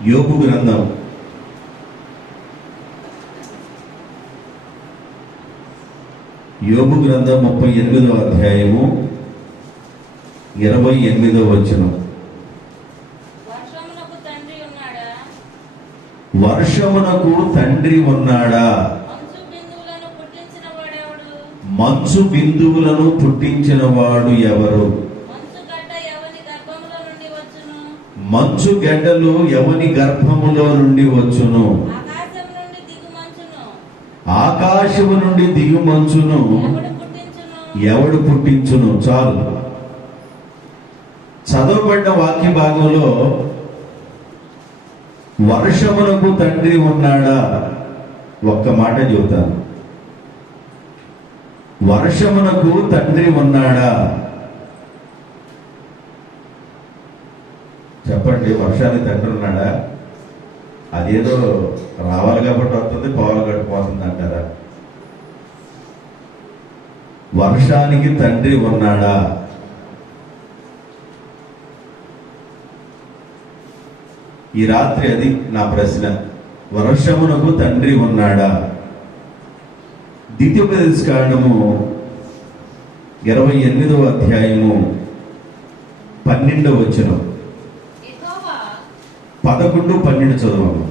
యోబు గ్రంథం 38వ అధ్యాయము 28వ వచనం. వర్షమునకు తండ్రి ఉన్నాడా? మంచు బిందువులను పుట్టించిన వాడు ఎవరు? మంచు గడ్డలు ఎవని గర్భములో నుండి వచ్చును? ఆకాశము నుండి దిగు మంచును ఎవడు పుట్టించును? చాలు. చదవబడిన వాక్య భాగంలో వర్షమునకు తండ్రి ఉన్నాడా? ఒక్క మాట చెబుతాను. వర్షమునకు తండ్రి ఉన్నాడా? చెప్పండి. వర్షానికి తండ్రి ఉన్నాడా? అదేదో రావాలి కాబట్టి వస్తుంది, పోవాలి గడిపోతుంది అంటారా? వర్షానికి తండ్రి ఉన్నాడా? ఈ రాత్రి అది నా ప్రశ్న. వర్షమునకు తండ్రి ఉన్నాడా? ద్వితీయోపదేశకాండము 28వ అధ్యాయము 12వ వచనం. 11, 12 చదవము.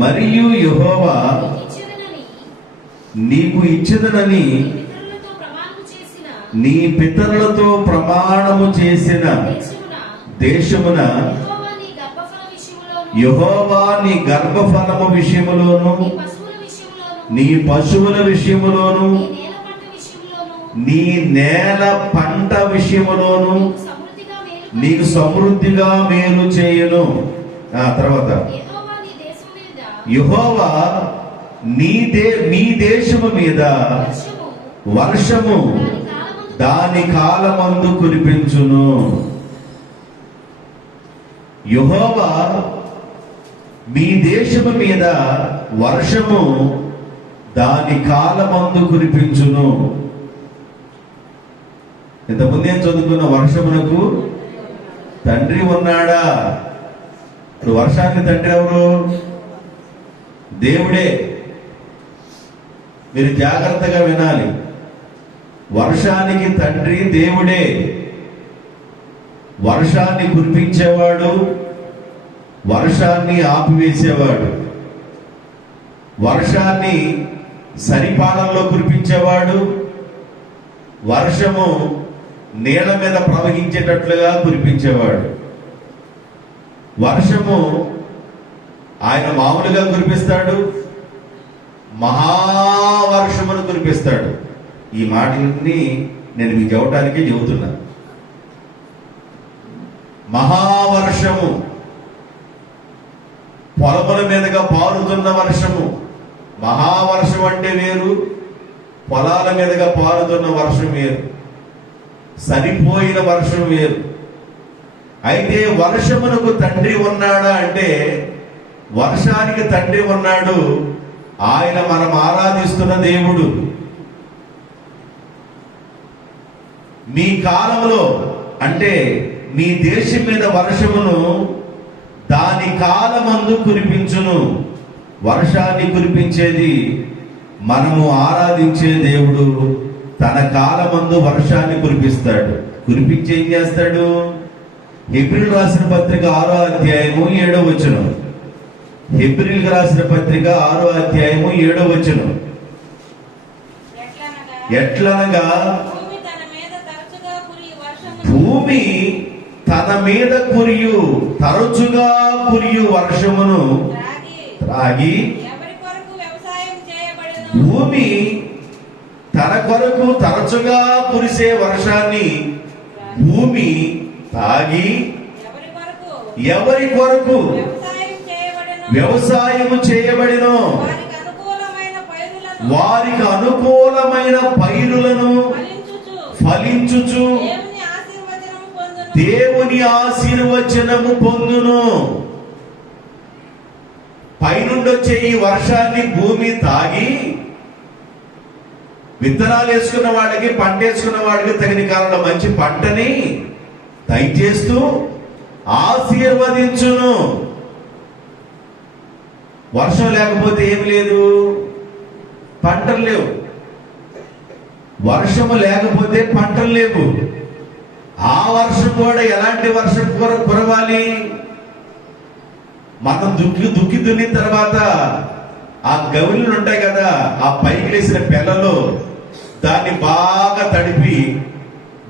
మరియు యెహోవా నీకు ఇచ్చేదనని నీ పితరులతో ప్రమాణము చేసిన దేశమున యెహోవా నీ గర్భఫలము విషయములోను, నీ పశువుల విషయములోను, నీ నేల పంట విషయములోను నీకు సమృద్ధిగా మేలు చేయును. తర్వాత యెహోవా మీ దేశము మీద వర్షము దాని కాలమందు కురిపించును. యెహోవా మీ దేశము మీద వర్షము దాని కాలమందు కురిపించును. ఇంతకుముందు ఏం చదువుకున్న? వర్షమునకు తండ్రి ఉన్నాడా? ఇప్పుడు వర్షానికి తండ్రి ఎవరు? దేవుడే. మీరు జాగ్రత్తగా వినాలి. వర్షానికి తండ్రి దేవుడే. వర్షాన్ని కురిపించేవాడు, వర్షాన్ని ఆపివేసేవాడు, వర్షాన్ని సరిపాలనలో కురిపించేవాడు, వర్షము నీళ్ళ మీద ప్రవహించేటట్లుగా కురిపించేవాడు. వర్షము ఆయన మామూలుగా కురిపిస్తాడు, మహావర్షమును కురిపిస్తాడు. ఈ మాటలన్నీ నేను మీకు చెప్పడానికే చెబుతున్నా. మహావర్షము, పొలముల మీదుగా పారుతున్న వర్షము. మహావర్షం అంటే వేరు, పొలాల మీదుగా పారుతున్న వర్షం వేరు, సరిపోయిన వర్షం వేరు. అయితే వర్షమునకు తండ్రి ఉన్నాడా అంటే, వర్షానికి తండ్రి ఉన్నాడు. ఆయన మనం ఆరాధిస్తున్న దేవుడు. మీ కాలంలో అంటే మీ దేశం మీద వర్షమును దాని కాలమందు కురిపించును. వర్షాన్ని కురిపించేది మనము ఆరాధించే దేవుడు. తన కాలమందు వర్షాన్ని కురిపిస్తాడు. కురిపించి ఏం చేస్తాడు? హెబ్రీయులకు రాసిన పత్రిక 6వ అధ్యాయము 7వ వచనం. హెబ్రీయులకు రాసిన పత్రిక 6వ అధ్యాయము 7వ వచనం. ఎట్లనగా భూమి తన మీద కురియు తరచుగా కురియు వర్షమును త్రాగి, భూమి తన కొరకు తరచుగా కురిసే వర్షాన్ని భూమి తాగి ఎవరి కొరకు వ్యవసాయము చేయబడినో వారికి అనుకూలమైన పైరులను ఫలించుచు దేవుని ఆశీర్వచనము పొందును. పైనుండి వచ్చే ఈ వర్షాన్ని భూమి తాగి విత్తనాలు వేసుకున్న వాళ్ళకి, పంట వేసుకున్న వాళ్ళకి తగిన కాలంలో మంచి పంటని దయచేస్తూ ఆశీర్వదించును. వర్షం లేకపోతే ఏమి లేదు, పంటలు లేవు. వర్షము లేకపోతే పంటలు లేవు. ఆ వర్షం కూడా ఎలాంటి వర్షం కురవాలి? మనం దుక్కి దున్నిన తర్వాత ఆ గౌళ్ళు ఉంటాయి కదా, ఆ పైకి లేసిన పిల్లలు దాన్ని బాగా తడిపి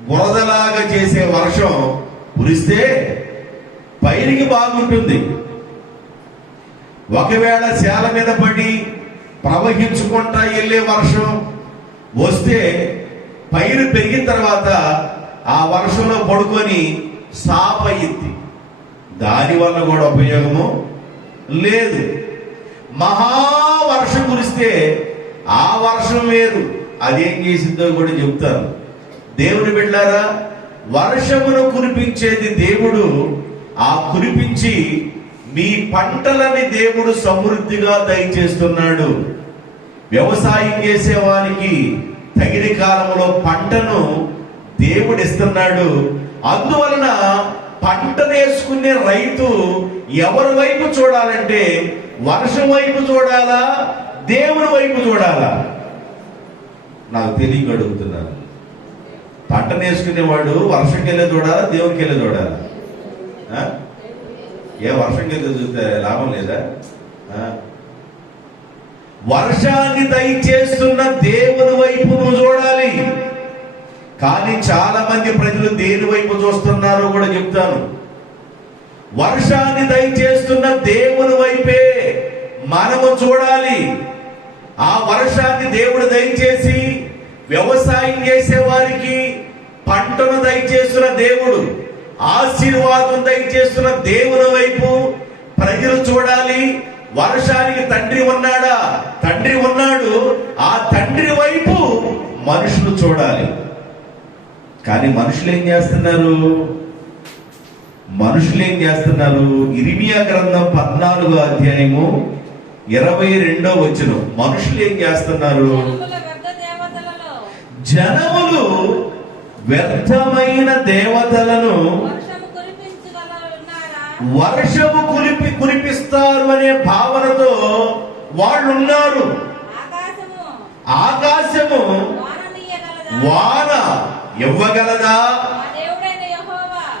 బురదలాగా చేసే వర్షం కురిస్తే పైరికి బాగుంటుంది. ఒకవేళ సేల మీద పడి ప్రవహించుకుంటా వెళ్ళే వర్షం వస్తే పైరు పెరిగిన తర్వాత ఆ వర్షంలో పడుకొని సాప్ అయ్యింది. దానివల్ల కూడా ఉపయోగము లేదు. మహావర్షం కురిస్తే ఆ వర్షం వేరు, అదేం చేసిందో కూడా చెప్తాను. దేవుని బిడ్డలారా, వర్షమును కురిపించేది దేవుడు. ఆ కురిపించి మీ పంటలని దేవుడు సమృద్ధిగా దయచేస్తున్నాడు. వ్యవసాయం చేసేవానికి తగిన కాలంలో పంటను దేవుడు ఇస్తున్నాడు. అందువలన పంట వేసుకునే రైతు ఎవరి వైపు చూడాలంటే వర్షం వైపు చూడాలా, దేవుని వైపు చూడాలా? నాకు తెలియక అడుగుతున్నాను. పంట వేసుకునేవాడు వర్షంకి వెళ్ళే చూడాలా, దేవునికి వెళ్ళే చూడాలా? ఏ వర్షంకి వెళ్ళి చూస్తే లాభం లేదా? వర్షాన్ని దయచేస్తున్న దేవుని వైపు నువ్వు చూడాలి. కానీ చాలా మంది ప్రజలు దేని వైపు చూస్తున్నారో కూడా చెప్తాను. వర్షాన్ని దయచేస్తున్న దేవుని వైపే మనము చూడాలి. ఆ వర్షాన్ని దేవుడు దయచేసి వ్యవసాయం చేసే వారికి పంటను దయచేస్తున్న దేవుడు, ఆశీర్వాదం దయచేస్తున్న దేవుని వైపు ప్రజలు చూడాలి. వర్షానికి తండ్రి ఉన్నాడా? తండ్రి ఉన్నాడు. ఆ తండ్రి వైపు మనుషులు చూడాలి. కానీ మనుషులు ఏం చేస్తున్నారు? ఇర్మియా గ్రంథం 14వ అధ్యాయము 22వ వచనం. మనుషులు ఏం చేస్తున్నారు? జనములు వ్యర్థమైన దేవతలను వర్షము కురిపిస్తారు అనే భావనతో వాళ్ళు ఉన్నారు. ఆకాశము వాన ఇవ్వగలదా?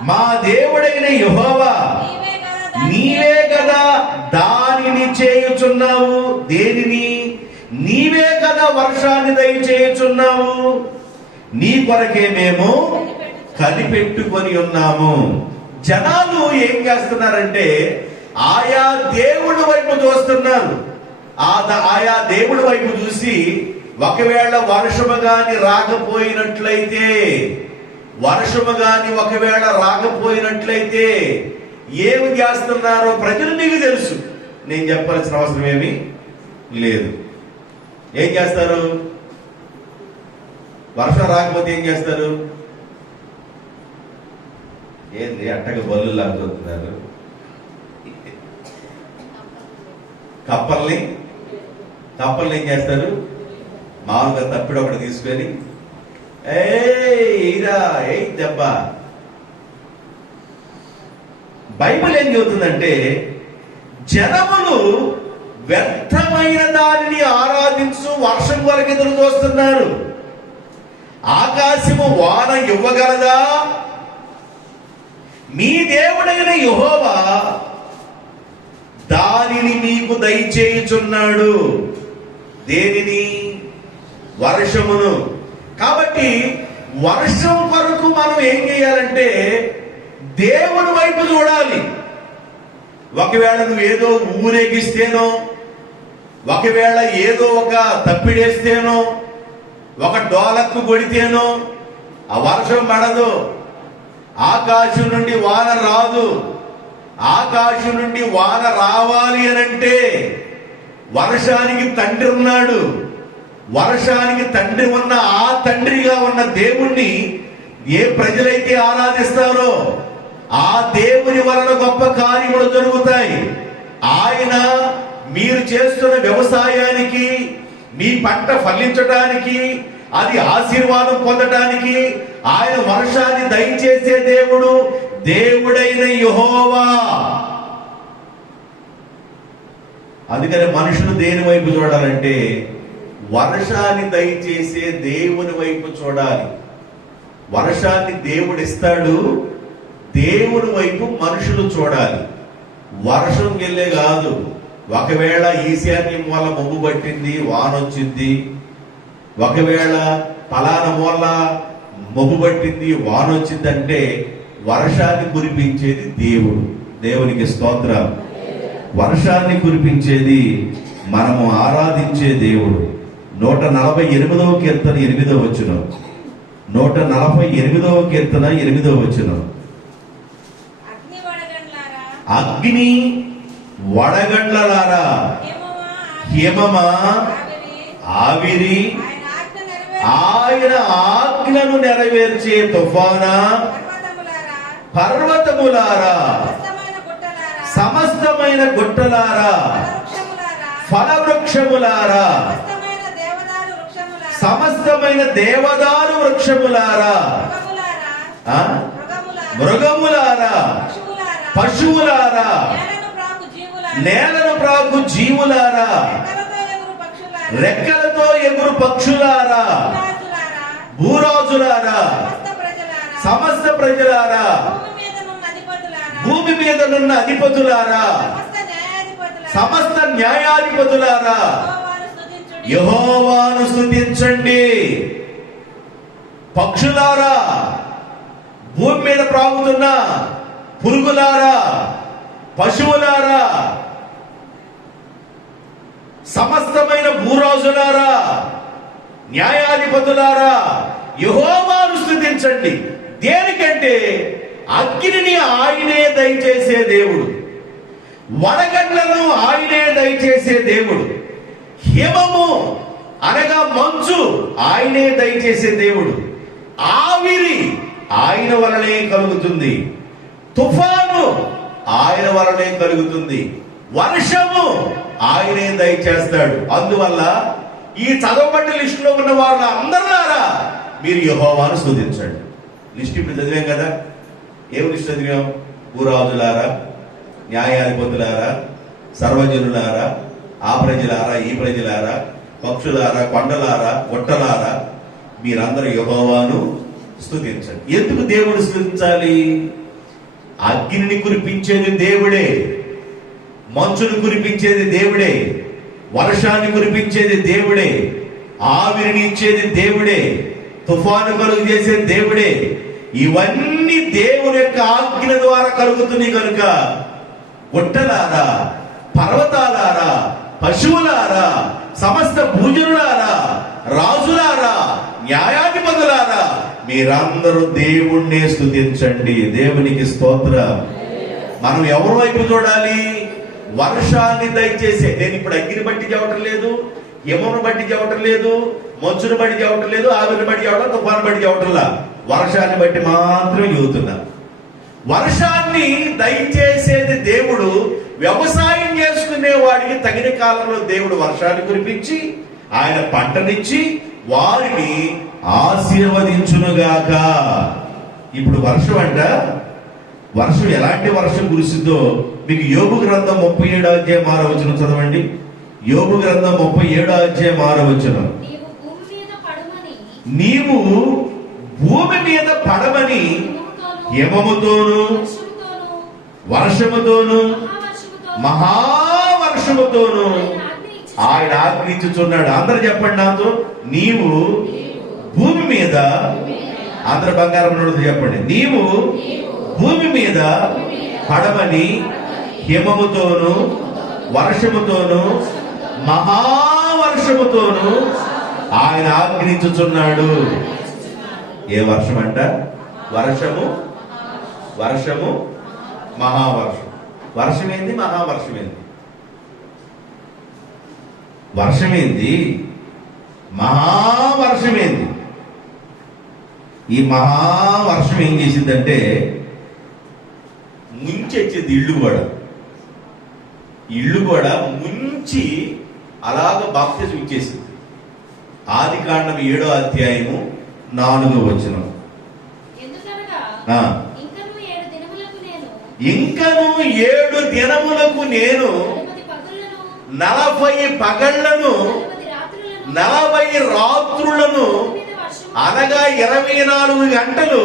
మా దేవుడైన యెహోవా నీవే కదా దానిని చేయుచున్నావు. దేనిని? నీవే కదా వర్షాన్ని దయచేయుచున్నావు. నీ కొరకే మేము కనిపెట్టుకొని ఉన్నాము. జనాలు ఏం చేస్తున్నారంటే ఆయా దేవుడి వైపు చూస్తున్నారు. ఆయా దేవుడి వైపు చూసి ఒకవేళ వర్షము గాని రాకపోయినట్లయితే ఏమి చేస్తున్నారో ప్రజలు నీకు తెలుసు. నేను చెప్పాల్సిన అవసరం ఏమీ లేదు. ఏం చేస్తారు? వర్షం రాకపోతే ఏం చేస్తారు? ఏంది అట్టగా బల్లు లాగుతున్నారు? కప్పల్ని ఏం చేస్తారు? మామూలుగా తప్పిడు ఒకటి తీసుకొని దెబ్బ. బైబిల్ ఏం చెబుతుందంటే జనములు వ్యర్థమైన దానిని ఆరాధించు వర్షం వరకు ఎదురు చూస్తున్నారు. ఆకాశము వాన ఇవ్వగలదా? మీ దేవుడైన యెహోవా దానిని మీకు దయచేయుచున్నాడు. దేనిని? వర్షమును. కాబట్టి వర్షం కొరకు మనం ఏం చేయాలంటే దేవుని వైపు చూడాలి. ఒకవేళ నువ్వు ఏదో ఊరేగిస్తేనో, ఒకవేళ ఏదో ఒక తప్పిడేస్తేనో, ఒక డోలక్కు కొడితేనో ఆ వర్షం పడదు. ఆకాశం నుండి వాన రాదు. ఆకాశం నుండి వాన రావాలి అనంటే వర్షానికి తండ్రి ఉన్నాడు. వర్షానికి తండ్రి ఉన్న ఆ తండ్రిగా ఉన్న దేవుణ్ణి ఏ ప్రజలైతే ఆరాధిస్తారో ఆ దేవుని వలన గొప్ప కార్యములు జరుగుతాయి. ఆయన మీరు చేస్తున్న వ్యవసాయానికి, మీ పంట ఫలించడానికి, అది ఆశీర్వాదం పొందడానికి ఆయన వర్షాన్ని దయచేసే దేవుడు. దేవుడైన యెహోవా. అందుకని మనుషులు దేని వైపు చూడాలంటే వర్షాన్ని దయచేసే దేవుని వైపు చూడాలి. వర్షాన్ని దేవుడు ఇస్తాడు, దేవుని వైపు మనుషులు చూడాలి. వర్షం వెళ్ళే కాదు. ఒకవేళ ఈశాన్యం వల్ల మబ్బు పట్టింది, వాన వచ్చింది, ఒకవేళ పలానా వల్ల మబ్బు పట్టింది, వాన వచ్చిందంటే వర్షాన్ని కురిపించేది దేవుడు. దేవునికి స్తోత్రం. వర్షాన్ని కురిపించేది మనము ఆరాధించే దేవుడు. 148వ కీర్తన 8వ వచనం. 148వ కీర్తన 8వ వచనం. అగ్ని వడగండ్లలారా, హిమమా, ఆవిరి, ఆయన ఆజ్ఞను నెరవేర్చే తుఫానా, పర్వతములారా, సమస్తమైన గుట్టలారా, ఫలవృక్షములారా, సమస్తమైన దేవదారు వృక్షములారా, మృగములారా, పశువులారా, నేలను ప్రాకు జీవులారా, రెక్కలతో ఎగురు పక్షులారా, భూరాజులారా, సమస్త ప్రజలారా, భూమి మీద నున్న అధిపతులారా, సమస్త న్యాయాధిపతులారా, యెహోవాను స్తుతించండి. పక్షులారా, భూమి మీద ప్రాగుతున్న పురుగులారా, పశువులారా, సమస్తమైన భూరాజులారా, న్యాయాధిపతులారా, యెహోవాను స్తుతించండి. దేనికంటే అగ్నిని ఆయనే దయచేసే దేవుడు, వడగండ్లను ఆయనే దయచేసే దేవుడు, హిమము అనగా మంచు ఆయనే దయచేసే దేవుడు, ఆవిరి ఆయన వలనే కలుగుతుంది, తుఫాను ఆయన వలనే కలుగుతుంది, వర్షము ఆయనే దయచేస్తాడు. అందువల్ల ఈ చదవబడ్డ లిస్టులో ఉన్న వాళ్ళ అందరిలారా మీరు యెహోవాను స్తుతించండి. లిస్ట్ ఇప్పుడు చదివాం కదా. ఏం లిస్ట్ చదివాం? భూరాజులారా, న్యాయాధిపతులారా, సర్వజనులారా, ఆ ప్రజలారా, ఈ ప్రజలారా, పక్షులారా, కొండలారా, గుట్టలారా, మీరందరూ యెహోవాను స్తుతించండి. ఎందుకు దేవుడు స్తుతించాలి? అగ్నిని కురిపించేది దేవుడే, మంచును కురిపించేది దేవుడే, వర్షాన్ని కురిపించేది దేవుడే, ఆవిరిని ఇచ్చేది దేవుడే, తుఫాను కలుగు చేసేది దేవుడే. ఇవన్నీ దేవుని యొక్క ఆజ్ఞ ద్వారా కలుగుతున్నాయి కనుక గుట్టలారా, పర్వతాలారా, పశువులారా, సమస్త భూజనులారా, రాజులారా, న్యాయాధిపతులారా, మీరందరూ దేవుణ్ణి స్తుతించండి. దేవునికి స్తోత్రం. మనం ఎవరి వైపు చూడాలి? వర్షాన్ని దయచేసే. నేను ఇప్పుడు అగ్గిని బట్టి చెప్పటం లేదు, హిమను బట్టి చెప్పటం లేదు, మంచును బట్టి చెప్పటం లేదు, ఆవిరిని బట్టి చెప్పడం, తుఫాను బట్టి చెప్పటంలా, వర్షాన్ని బట్టి మాత్రమే చెబుతున్నా. వర్షాన్ని దయచేసేది దేవుడు. వ్యవసాయం చేసుకునే వాడికి తగిన కాలంలో దేవుడు వర్షాన్ని కురిపించి ఆయన పంటనిచ్చి వారిని ఆశీర్వదించునుగాక. ఇప్పుడు వర్షం అంట, వర్షం ఎలాంటి వర్షం కురిసిందో మీకు యోబు గ్రంథం 37వ అధ్యాయం 6వ వచనం చదవండి. యోబు గ్రంథం 37వ అధ్యాయం 6వ వచనం. నీవు భూమి మీద పడమని హిమముతోను, వర్షముతోను, మహావర్షముతోను ఆయన ఆజ్ఞించుచున్నాడు. అందరూ చెప్పండి నాతో, నీవు భూమి మీద, అందరు బంగారం నోడుతూ చెప్పండి, నీవు భూమి మీద పడమని హిమముతోను, వర్షముతోను, మహావర్షముతోను ఆయన ఆజ్ఞించుచున్నాడు. ఏ వర్షం అంట? వర్షము, వర్షము, మహావర్షం. వర్షమేంది? మహావర్షమేంది? వర్షమేంది? మహావర్షమేంది? ఈ మహావర్షం ఏం చేసిందంటే ముంచెచ్చేది. ఇల్లు కూడా ముంచి అలాగ బాప్తిజం ఇచ్చేసింది. ఆదికాండం 7వ అధ్యాయము 4వ వచనం. ఇంకను 7 దినములకు నేను 40 పగళ్లను 40 రాత్రులను అనగా 24 గంటలు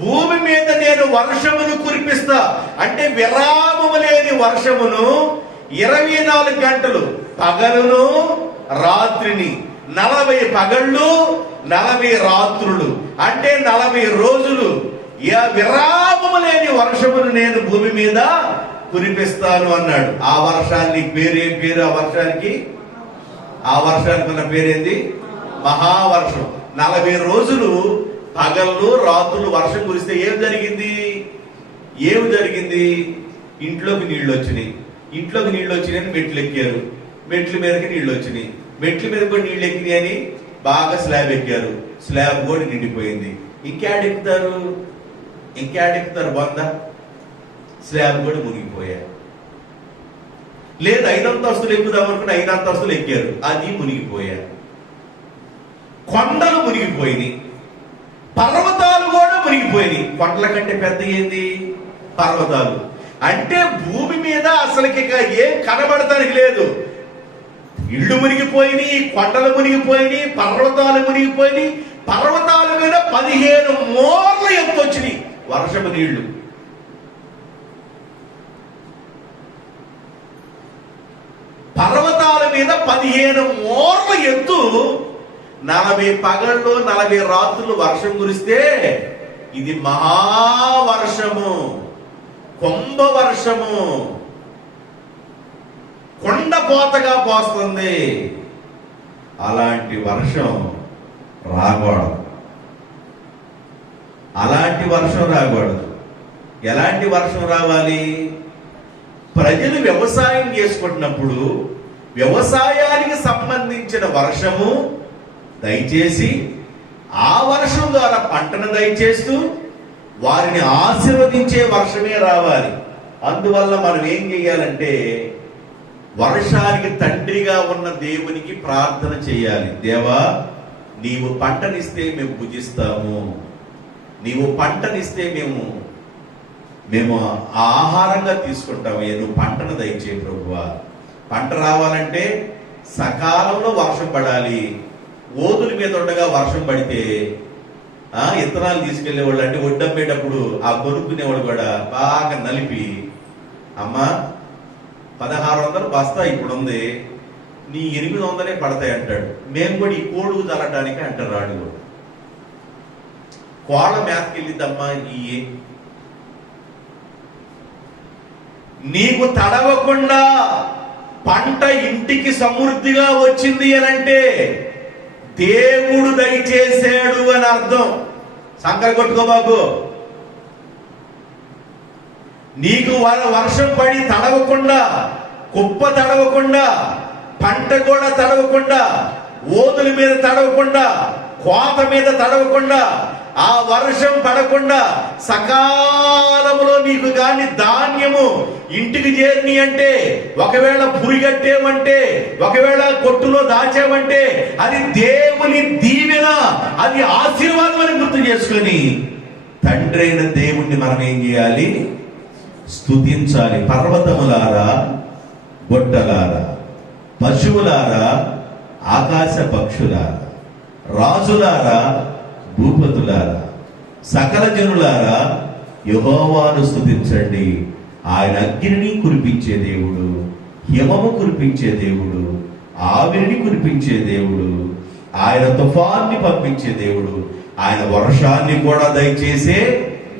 భూమి మీద నేను వర్షమును కురిపిస్తా. అంటే విరామము లేని వర్షమును 24 గంటలు పగలును రాత్రిని, 40 పగళ్ళు 40 రాత్రులు, అంటే 40 రోజులు విరామము లేని వర్షమును నేను భూమి మీద కురిపిస్తాను అన్నాడు. ఆ వర్షాన్ని పేరు ఏం పేరు? ఆ వర్షానికి ఉన్న పేరేంది? మహావర్షం. 40 రోజులు పగళ్ళు రాత్రులు వర్షం కురిస్తే ఏం జరిగింది? ఇంట్లోకి నీళ్లు వచ్చినాయి. మెట్లు ఎక్కారు. మెట్ల మీదకి నీళ్లు వచ్చినాయి. మెట్ల మీద కూడా నీళ్లు ఎక్కినాయి అని బాగా స్లాబ్ ఎక్కారు. స్లాబ్ కూడా నిండిపోయింది. ఇంకేడెక్కుతారు? బంద స్లాబ్ కూడా మునిగిపోయారు. లేదు 5 అంతస్తులు ఎక్కుదాం అనుకుని 5 అంతస్తులు ఎక్కారు, అది మునిగిపోయారు. కొండలు మునిగిపోయినాయి, పర్వతాలు కూడా మునిగిపోయినాయి. కొండల కంటే పెద్ద ఏంది? పర్వతాలు. అంటే భూమి మీద అసలుకి ఏం కనబడటానికి లేదు. ఇళ్ళు మునిగిపోయినాయి, కొండలు మునిగిపోయినాయి, పర్వతాలు మునిగిపోయినాయి. పర్వతాల మీద 15 మోర్ల ఎత్తు వచ్చినాయి వర్షపు నీళ్లు. పర్వతాల మీద 15 మోర్ల ఎత్తు, 40 పగళ్ళు 40 రాత్రులు వర్షం కురిస్తే ఇది మహావర్షము, కుంభవర్షము, కొండపోతగా పోస్తుంది. అలాంటి వర్షం రాకూడదు. ఎలాంటి వర్షం రావాలి? ప్రజలు వ్యవసాయం చేసుకుంటున్నప్పుడు వ్యవసాయానికి సంబంధించిన వర్షము దయచేసి ఆ వర్షం ద్వారా పంటను దయచేస్తూ వారిని ఆశీర్వదించే వర్షమే రావాలి. అందువల్ల మనం ఏం చేయాలంటే వర్షానికి తండ్రిగా ఉన్న దేవునికి ప్రార్థన చేయాలి. దేవా, నీవు పంటనిస్తే మేము భుజిస్తాము, నీవు పంటనిస్తే మేము ఆహారంగా తీసుకుంటాము. నువ్వు పంటను దయచే ప్రభువా. పంట రావాలంటే సకాలంలో వర్షం పడాలి. ఓదుల మీద ఉండగా వర్షం పడితే ఇత్తనాలు తీసుకెళ్లేవాళ్ళు, అంటే ఒడ్డమ్మేటప్పుడు ఆ కొనుక్కునేవాడు కూడా బాగా నలిపి, అమ్మా 1600 బస్తా ఇప్పుడు ఉంది, నీ 800 పడతాయి అంటాడు. మేము కూడా ఈ కోడుకు చల్లటానికి అంటారు. రాడు కూడా కోళ్ళ మేతకెళ్ళిద్దమ్మా. నీకు తడవకుండా పంట ఇంటికి సమృద్ధిగా వచ్చింది అనంటే దేవుడు దయచేసాడు అని అర్థం. సంకర కొట్టుకో బాబు. నీకు వర్షం పడి తడవకుండా, కుప్ప తడవకుండా, పంట కూడా తడవకుండా, ఓదుల మీద తడవకుండా, కోత మీద తడవకుండా, ఆ వర్షం పడకుండా సకాలంలో నీకు గాని ధాన్యము ఇంటికి చేరిని అంటే, ఒకవేళ పురిగట్టేమంటే, ఒకవేళ కొట్టులో దాచామంటే అది దేవుని దీవెన, అది ఆశీర్వాదం అని గుర్తు చేసుకొని తండ్రి అయిన దేవుణ్ణి మనం ఏం చేయాలి? స్తుతించాలి. పర్వతములారా, గొడ్డలారా, పశువులారా, ఆకాశ పక్షులారా, రాజులారా, భూపతులారా, సకల జనులారా, యెహోవాను స్తుతించండి. ఆయన అగ్నిని కురిపించే దేవుడు, హిమము కురిపించే దేవుడు, ఆవిరిని కురిపించే దేవుడు, ఆయన తుఫాన్ని పంపించే దేవుడు, ఆయన వర్షాన్ని కూడా దయచేసే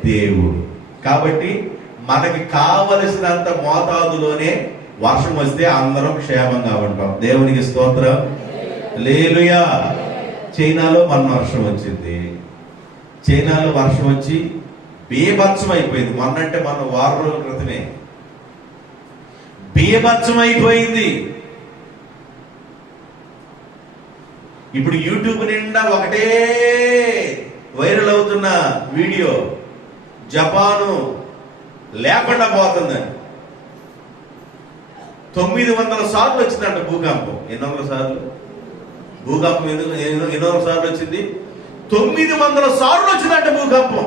దేవుడు. కాబట్టి మనకి కావలసినంత మోతాదులోనే వర్షం వస్తే అందరం క్షేమంగా ఉంటాం. దేవునికి స్తోత్రం. హల్లెలూయా. చైనాలో మన వర్షం వచ్చింది. చైనాలో వర్షం వచ్చి బీభత్సం అయిపోయింది. మొన్నంటే మన వారం రోజుల క్రితమే బీభత్సం అయిపోయింది. ఇప్పుడు యూట్యూబ్ నిండా ఒకటే వైరల్ అవుతున్న వీడియో, జపాను లేకుండా పోతుందని. 900 సార్లు వచ్చిందంట భూకంపం. 800 సార్లు భూకంపం ఎందుకు 800 సార్లు వచ్చింది? 900 సార్లు వచ్చిందంట భూకంపం.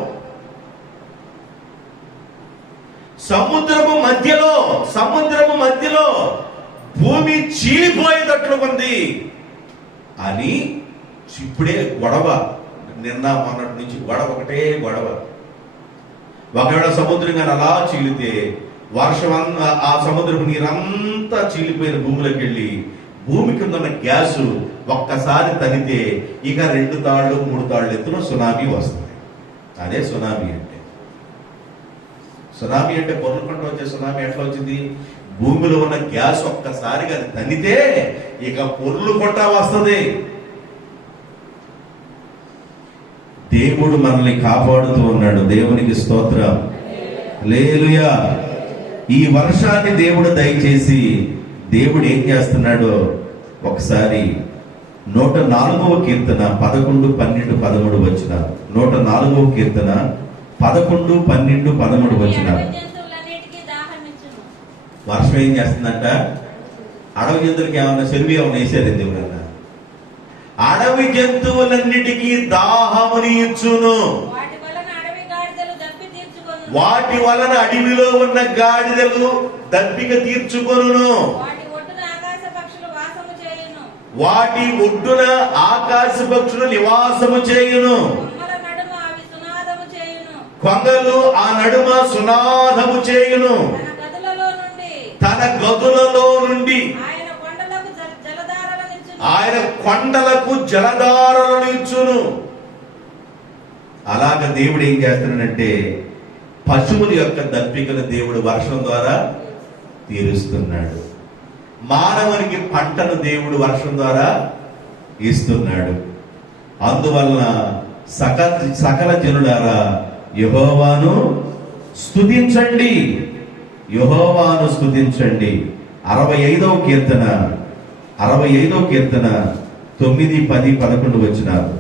సముద్రము మధ్యలో భూమి చీలిపోయేటట్లు ఉంది అని ఇప్పుడే గొడవ. నిన్న మొన్నటి నుంచి ఒకటే గొడవ. ఒకవేళ సముద్రం కానీ అలా చీలితే వర్షం ఆ సముద్రపు నీరంతా చీలిపోయిన భూమిలోకి వెళ్ళి భూమి కింద ఉన్న గ్యాసు ఒక్కసారి తనితే ఇక 2 తాళ్ళు 3 తాళ్ళు ఎత్తున సునామీ వస్తుంది. అదే సునామీ అంటే. సునామీ అంటే పొర్లుకుంటూ వచ్చే సునామీ ఎట్లా వచ్చింది? భూమిలో ఉన్న గ్యాస్ ఒక్కసారిగా తనితే ఇక పొర్లుకుంట వస్తుంది. దేవుడు మనల్ని కాపాడుతూ ఉన్నాడు. దేవునికి స్తోత్రం. హల్లెలూయా. ఈ వర్షాన్ని దేవుడు దయచేసి దేవుడు ఏం చేస్తున్నాడో ఒకసారి 104వ కీర్తన 11, 12, 13 వచనాలు. 104వ కీర్తన 11, 12, 13 వచనాలు. వర్షం ఏం చేస్తుందంట? అడవి జంతువులకి ఏమన్నా చెరువు ఏమన్నా వేసేది దేవుడన్నా? అడవి జంతువులన్నిటికీ దాహముని ఇచ్చును. వాటి వలన అడవిలో ఉన్న గాడిదలు దప్పిక తీర్చుకొనును. వాటి ఒడ్డున ఆకాశ పక్షులు నివాసము చేయును. కొంగలు ఆ నడుమ సునాదము చేయును. తన గదులలో నుండి ఆయన కొండలకు జలధారలను ఇచ్చును. అలాగ దేవుడు ఏం చేస్తున్నాడంటే పశువుల యొక్క దప్పికను దేవుడు వర్షం ద్వారా తీరుస్తున్నాడు. మానవునికి పంటను దేవుడు వర్షం ద్వారా ఇస్తున్నాడు. అందువలన సకల జనులారా యెహోవాను స్తుతించండి, యెహోవాను స్తుతించండి. 65వ కీర్తన 9, 10, 11 వచనాలు.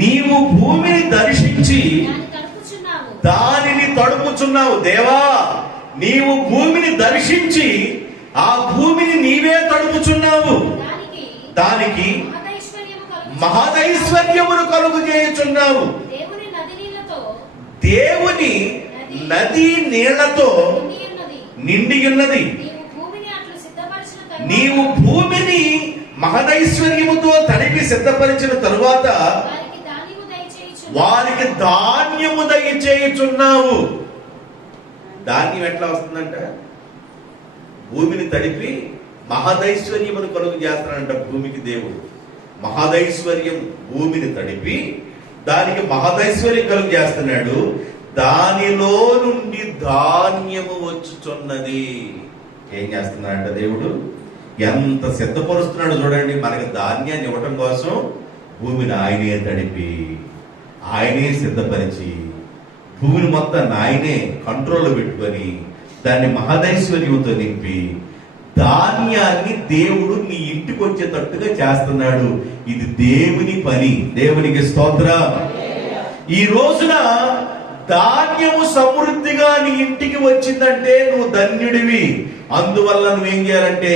నీవు భూమిని దర్శించి దానిని తడుపుచున్నావు. దేవా, నీవు భూమిని దర్శించి ఆ భూమిని నీవే తడుపుచున్నావు. దానికి మహదైశ్వర్యమును కలుగు చేయుచున్నావు. దేవుని నది నీళ్లతో నిండి ఉన్నది. నీవు భూమిని మహదైశ్వర్యముతో తడిపి సిద్ధపరిచిన తరువాత వారికి ధాన్యము దయచేయుచున్నావు. ధాన్యం ఎట్లా వస్తుందంట? భూమిని తడిపి మహదైశ్వర్యమును కలుగు చేస్తానంట భూమికి దేవుడు. మహదైశ్వర్యం భూమిని తడిపి దానికి మహదైశ్వర్యం కలుగు చేస్తున్నాడు. దానిలో నుండి ధాన్యము వచ్చుచున్నది. ఏం చేస్తున్నాడంట దేవుడు? ఎంత సిద్ధపరుస్తున్నాడు చూడండి. మనకి ధాన్యాన్ని ఇవ్వటం కోసం భూమిని ఆయనే తడిపి ఆయనే సిద్ధపరిచి భూమిని మొత్తం ఆయనే కంట్రోల్లో పెట్టుకొని దాన్ని మహదైశ్వర్యంతో నింపి ధాన్యాన్ని దేవుడు నీ ఇంటికి వచ్చేటట్టుగా చేస్తున్నాడు. ఇది దేవుని పని. దేవునికి స్తోత్రం. ఈ రోజున ధాన్యము సమృద్ధిగా నీ ఇంటికి వచ్చిందంటే నువ్వు ధన్యుడివి. అందువల్ల నువ్వేం చేయాలంటే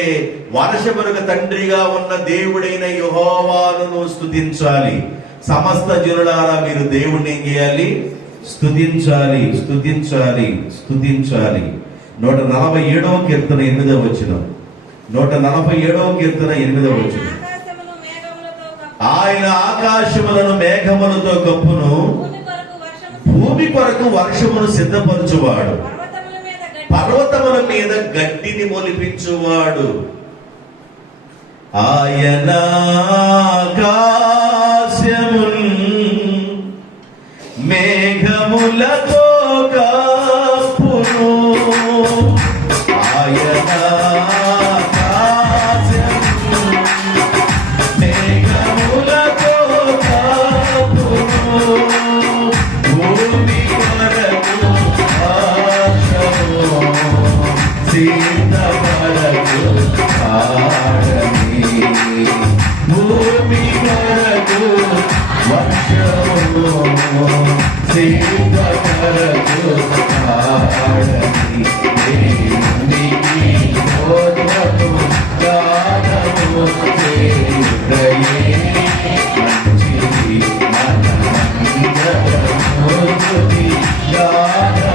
వర్షమునకు తండ్రిగా ఉన్న దేవుడైన యెహోవాను నువ్వు స్తుతించాలి. సమస్త జనులారా మీరు దేవుడిని ఏం చేయాలి? స్తుతించాలి, స్తుతించాలి, స్తుతించాలి. 147వ కీర్తన 8వ వచనం. 147వ కీర్తన 8వ వచనం. ఆయన ఆకాశములను మేఘములతో కప్పును, భూమి కొరకు వర్షమును సిద్ధపరచువాడు, పర్వతముల మీద గడ్డిని మొలిపించువాడు. ఆయన ఆకాశమును మేఘములతో కప్పును, ఆయన ఆకాశమును మేఘములతో కప్పును, భూమి కొరకు వర్షము సిద్ధపరచు ఆడని, భూమి కొరకు వర్షము సిద్ధపరచు ఆడని, దేవునికి స్తోత్రము గానము చేయుటయే మంచిది, మనమందరము స్తుతి గానము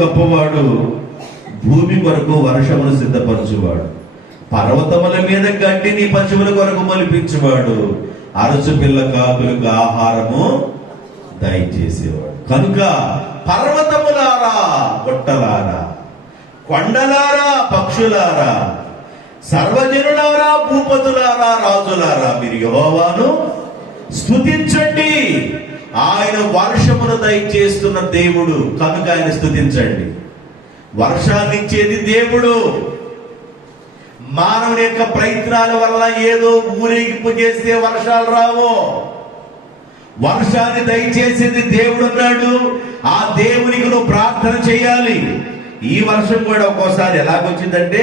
గొప్పవాడు, భూమి కొరకు వర్షమును సిద్ధపరచువాడు, పర్వతముల మీద గడ్డిని పశువుల కొరకు మొలిపించువాడు, అరచు పిల్ల కాకులకు ఆహారము దయచేసేవాడు. కనుక పర్వతములారా, గుట్టలారా, కొండలారా, పక్షులారా, సర్వజనులారా, భూపతులారా, రాజులారా, మీరు యెహోవాను స్తుతించండి. ఆయన వర్షమును దయచేస్తున్న దేవుడు కనుక ఆయన స్తుతించండి. వర్షాన్ని ఇచ్చేది దేవుడు. మానవుని యొక్క ప్రయత్నాల వల్ల ఏదో ఊరేగింపు చేస్తే వర్షాలు రావు. వర్షాన్ని దయచేసేది దేవుడు ఉన్నాడు. ఆ దేవునికి నువ్వు ప్రార్థన చేయాలి. ఈ వర్షం కూడా ఒక్కోసారి ఎలాగొచ్చిందంటే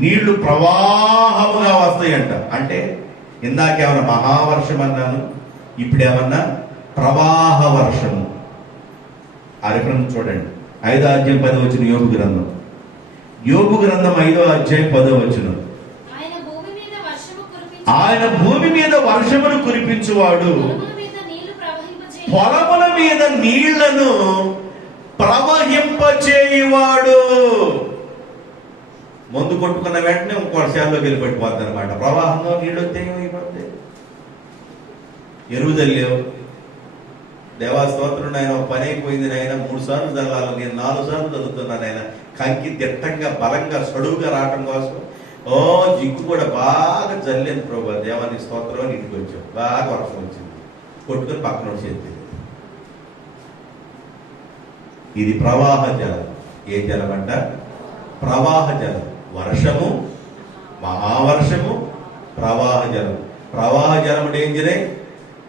నీళ్లు ప్రవాహముగా వస్తాయంట. అంటే ఇందాకేమన్నా మహావర్షం అన్నాను, ఇప్పుడేమన్నా ప్రవాహ వర్షము. ఆ రిఫరెన్స్ చూడండి, 5వ అధ్యాయం 10వ వచనం, యోబు గ్రంథం 5వ అధ్యాయం 10వ వచనం. ఆయన భూమి మీద వర్షమును కురిపించువాడు, పొలముల మీద నీళ్లను ప్రవహింపచేయువాడు. మందు కొట్టుకున్న వెంటనే ఇంకోటి శాలలోకి వెళ్ళి పట్టిపోద్ది అనమాట. ప్రవాహంలో నీళ్ళు వస్తే ఏమైపోద్ది? ఎరువుదల్లేవు. దేవా స్తోత్రం నాయన, పని అయిపోయింది నాయన, 3 సార్లు చదవాలి, నేను 4 సార్లు చదువుతున్నాను ఆయన. కంకి దిట్టంగా బలంగా సడువుగా రావటం కోసం జిగ్గు కూడా బాగా జల్లేను ప్రభు. దేవాన్ని స్తోత్రం అని ఇంటికి వచ్చాం, బాగా వర్షం వచ్చింది, కొట్టుకొని పక్కన వచ్చేది. ఇది ప్రవాహ జలం. ఏ జలం అంట? ప్రవాహ జలం. వర్షము, మహావర్షము, ప్రవాహ జలం. ప్రవాహ జలము డేంజరే,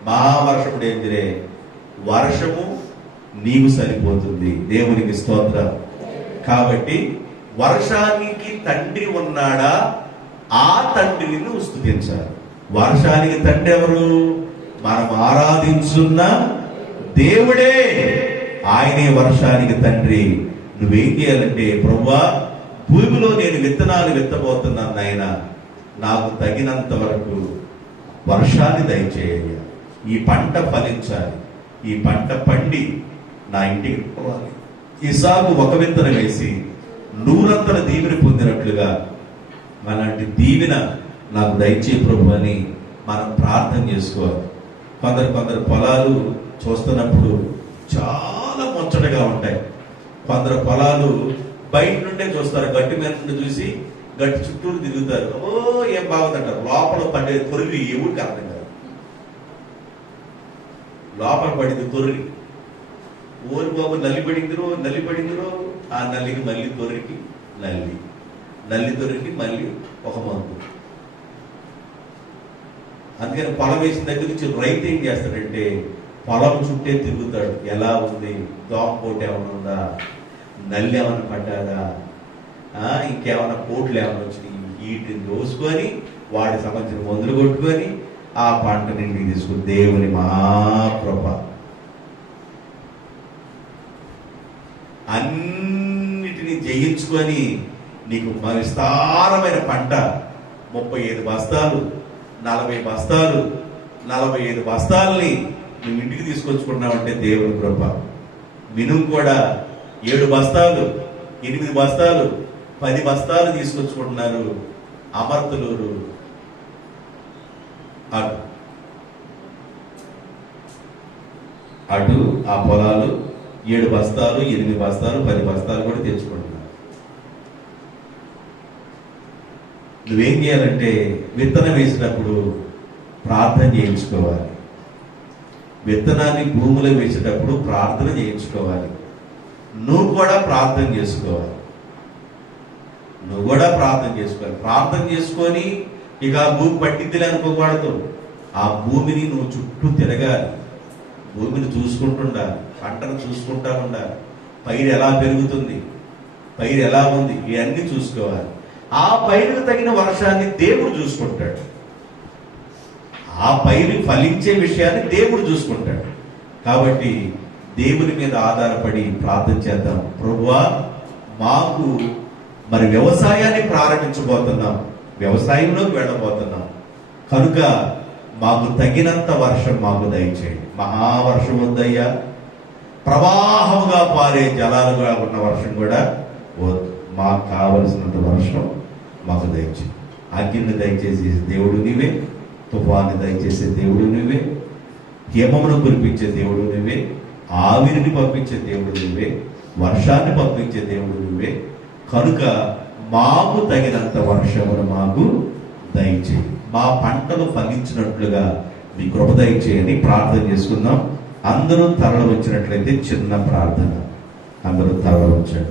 మహావర్షము డేంజరే. వర్షము నీవు సరిపోతుంది. దేవునికి స్తోత్రం. కాబట్టి వర్షానికి తండ్రి ఉన్నాడా? ఆ తండ్రిని నువ్వు స్తుతించాలి. వర్షానికి తండ్రి ఎవరు? మనం ఆరాధించున్న దేవుడే. ఆయనే వర్షానికి తండ్రి. నువ్వేం చేయాలంటే, ప్రభువా భూమిలో నేను విత్తనాలు విత్తబోతున్నాను నాయన, నాకు తగినంత వరకు వర్షాన్ని దయచేయాలి. ఈ పంట ఫలించాలి, ఈ పంట పండి నా ఇంటికి పోవాలి. ఇసాకు ఒక విత్తనం వేసి 100 దీవెన పొందినట్లుగా అలాంటి దీవెన నాకు దయచే ప్రభు అని మనం ప్రార్థన చేసుకోవాలి. కొందరు పొలాలు చూస్తున్నప్పుడు చాలా ముచ్చటగా ఉంటాయి. కొందరు పొలాలు బయట నుండే చూస్తారు, గట్టి మీద నుండి చూసి గట్టి చుట్టూరు తిరుగుతారు. ఏం బాగుందంటారు. లోపల పడే తొరిగి ఎవరికి అర్థం కాదు. లోపల పడింది తొరిగి, ఓరి బాబు నల్లి పడిందిరో, ఆ నల్లికి మళ్ళీ తొరికి నల్లి తొరికి మళ్ళీ ఒక మందు. అందుకని పొలం వేసిన దగ్గర నుంచి రైతు ఏం చేస్తాడంటే పొలం చుట్టే తిరుగుతాడు. ఎలా ఉంది, దోమపోటు ఏమైనా ఉందా, నల్లి ఏమైనా పడ్డాదా, ఇంకేమైనా పోట్లు ఏమైనా వచ్చినాయి, వీటిని దోసుకొని వాడికి సంబంధించిన మందులు కొట్టుకొని ఆ పంటని ఇంటికి తీసుకుని, దేవుని మహాకృప. అన్నిటినీ జయించుకొని నీకు విస్తారమైన పంట 35 బస్తాలు, 40 బస్తాలు, 45 బస్తాలని నువ్వు ఇంటికి తీసుకొచ్చుకున్నావంటే దేవుని కృప. మినుము కూడా 7 బస్తాలు, 8 బస్తాలు, 10 బస్తాలు తీసుకొచ్చుకుంటున్నారు అమర్తలూరు. అటు ఆ పొలాలు 7 బస్తాలు, 8 బస్తాలు, 10 బస్తాలు కూడా తెచ్చుకుంటున్నారు. నువ్వేం చేయాలంటే విత్తనం వేసినప్పుడు ప్రార్థన చేయించుకోవాలి. విత్తనాన్ని భూమిలో వేసేటప్పుడు ప్రార్థన చేయించుకోవాలి. నువ్వు కూడా ప్రార్థన చేసుకోవాలి. ప్రార్థన చేసుకొని ఇక ఆ భూమి పట్టిద్దిలే అనుకోకూడదు. ఆ భూమిని నువ్వు చుట్టూ తిరగాలి, భూమిని చూసుకుంటుండాలి, పంటను చూసుకుంటా ఉండాలి. పైరు ఎలా పెరుగుతుంది, పైరు ఎలా ఉంది, ఇవన్నీ చూసుకోవాలి. ఆ పైరుకు తగిన వర్షాన్ని దేవుడు చూసుకుంటాడు. ఆ పైరు ఫలించే విషయాన్ని దేవుడు చూసుకుంటాడు. కాబట్టి దేవుని మీద ఆధారపడి ప్రార్థన చేద్దాం. ప్రభువా, మాకు మరి వ్యవసాయాన్ని ప్రారంభించబోతున్నాం, వ్యవసాయంలోకి వెళ్ళబోతున్నాం కనుక మాకు తగినంత వర్షం మాకు దయచేయండి. మహావర్షం వద్దయ్యా, ప్రవాహముగా పారే జలాలుగా ఉన్న వర్షం కూడా వద్దు. మాకు కావలసినంత వర్షం మాకు దయచేయి. అగ్నిని దయచేసే దేవుడు నీవే, తుఫాన్ని దయచేసే దేవుడు నీవే, హిమమును కురిపించే దేవుడు నువ్వే, ఆవిరిని పంపించే దేవుడు నువ్వే, వర్షాన్ని పంపించే దేవుడు నువ్వే. కనుక మాకు తగినంత వర్షమును మాకు దయచేయి. మా పంటలు ఫలించినట్లుగా మీ కృప దయచేయని ప్రార్థన చేసుకుందాం. అందరూ తరలి వచ్చినట్లయితే చిన్న ప్రార్థన. అందరూ తరలి వచ్చండి.